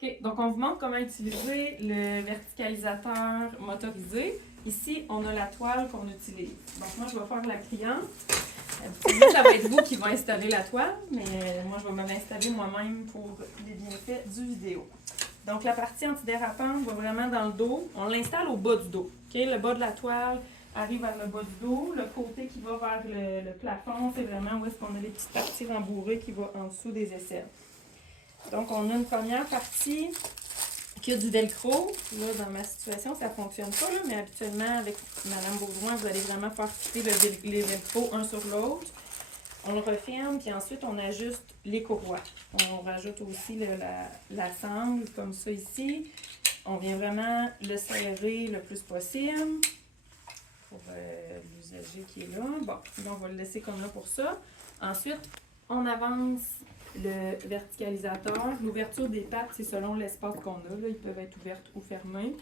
OK, donc on vous montre comment utiliser le verticalisateur motorisé. Ici, on a la toile qu'on utilise. Donc moi, je vais faire la cliente. Habituellement, ça va être vous qui va installer la toile, mais moi, je vais me l'installer moi-même pour les bienfaits du vidéo. Donc la partie antidérapante va vraiment dans le dos. On l'installe au bas du dos. OK, le bas de la toile arrive vers le bas du dos. Le côté qui va vers le plafond, c'est vraiment où est-ce qu'on a les petites parties rembourrées qui vont en dessous des aisselles. Donc, on a une première partie qui a du velcro. Là, dans ma situation, ça ne fonctionne pas, là, mais habituellement, avec Mme Baudouin, vous allez vraiment faire fitter les velcro un sur l'autre. On le referme, puis ensuite, on ajuste les courroies. On rajoute aussi la sangle, comme ça ici. On vient vraiment le serrer le plus possible pour l'usager qui est là. Bon, on va le laisser comme là pour ça. Ensuite, on avance le verticalisateur. L'ouverture des pattes, c'est selon l'espace qu'on a. Là. Ils peuvent être ouvertes ou fermées.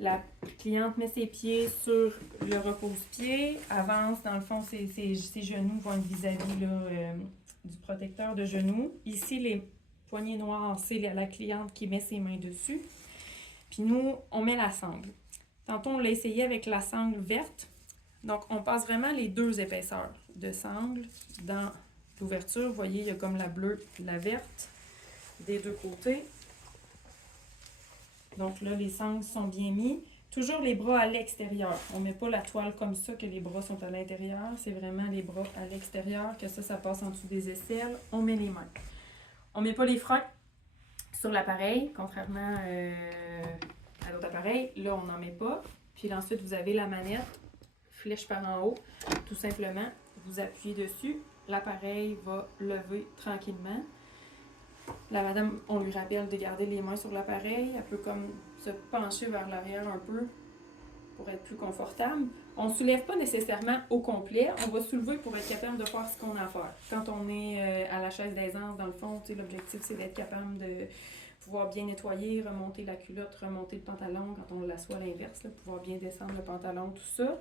La cliente met ses pieds sur le repose-pied, avance, dans le fond, ses genoux vont être vis-à-vis du protecteur de genoux. Ici, les poignées noires, c'est la cliente qui met ses mains dessus. Puis nous, on met la sangle. Tantôt, on l'a essayé avec la sangle verte. Donc, on passe vraiment les deux épaisseurs de sangle dans l'ouverture. Vous voyez, il y a comme la bleue, la verte des deux côtés. Donc là, les sangles sont bien mis. Toujours les bras à l'extérieur. On ne met pas la toile comme ça, que les bras sont à l'intérieur. C'est vraiment les bras à l'extérieur, que ça passe en dessous des aisselles. On met les mains. On ne met pas les freins sur l'appareil, contrairement à l'autre appareil. Là, on n'en met pas. Puis là, ensuite, vous avez la manette, flèche par en haut. Tout simplement, vous appuyez dessus. L'appareil va lever tranquillement. La madame, on lui rappelle de garder les mains sur l'appareil. Elle peut comme se pencher vers l'arrière un peu pour être plus confortable. On ne soulève pas nécessairement au complet. On va soulever pour être capable de faire ce qu'on a à faire. Quand on est à la chaise d'aisance, dans le fond, l'objectif, c'est d'être capable de pouvoir bien nettoyer, remonter la culotte, remonter le pantalon quand on l'assoit à l'inverse, là, pouvoir bien descendre le pantalon, tout ça.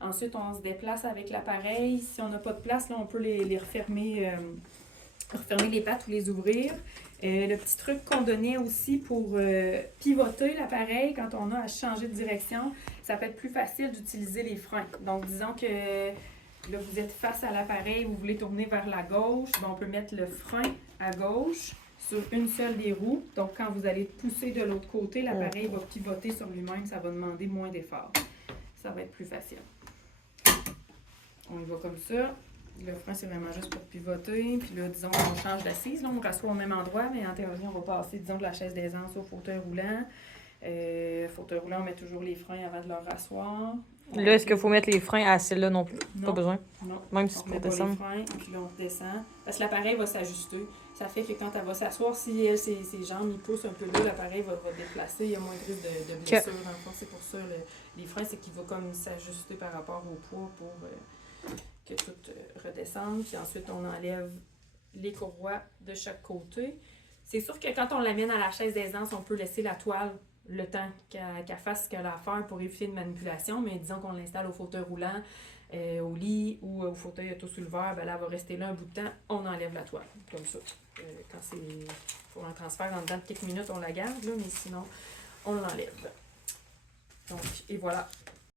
Ensuite, on se déplace avec l'appareil. Si on n'a pas de place, là, on peut les refermer, refermer les pattes ou les ouvrir. Le petit truc qu'on donnait aussi pour pivoter l'appareil quand on a à changer de direction, ça peut être plus facile d'utiliser les freins. Donc, disons que là, vous êtes face à l'appareil, vous voulez tourner vers la gauche, on peut mettre le frein à gauche sur une seule des roues. Donc, quand vous allez pousser de l'autre côté, l'appareil va pivoter sur lui-même, ça va demander moins d'efforts. Ça va être plus facile. On y va comme ça. Le frein, c'est vraiment juste pour pivoter. Puis là, disons qu'on change d'assise. Là, on rassoit au même endroit, mais en théorie, on va passer, disons, de la chaise d'aisance au fauteuil roulant. Fauteuil roulant, on met toujours les freins avant de leur rasseoir. Là, est-ce qu'il faut mettre les freins à celle-là non plus? Non. Pas besoin? Non. Même si on c'est met pour pas descendre. les freins, puis là, on descend. Parce que l'appareil va s'ajuster. Ça fait que quand elle va s'asseoir, si elle, ses jambes, ils poussent un peu là, l'appareil va déplacer. Il y a moins de risque de blessure. Dans le fond, c'est pour ça. Les freins, c'est qu'il va comme s'ajuster par rapport au poids pour que tout redescende. Puis ensuite, on enlève les courroies de chaque côté. C'est sûr que quand on l'amène à la chaise d'aisance, on peut laisser la toile le temps qu'elle fasse ce qu'elle a à faire pour éviter de manipulation, mais disons qu'on l'installe au fauteuil roulant, au lit ou au fauteuil auto-souleveur, ben là, elle va rester là un bout de temps, on enlève la toile, comme ça. Quand c'est pour un transfert, en dedans de quelques minutes, on la garde, là, mais sinon, on l'enlève. Donc, et voilà.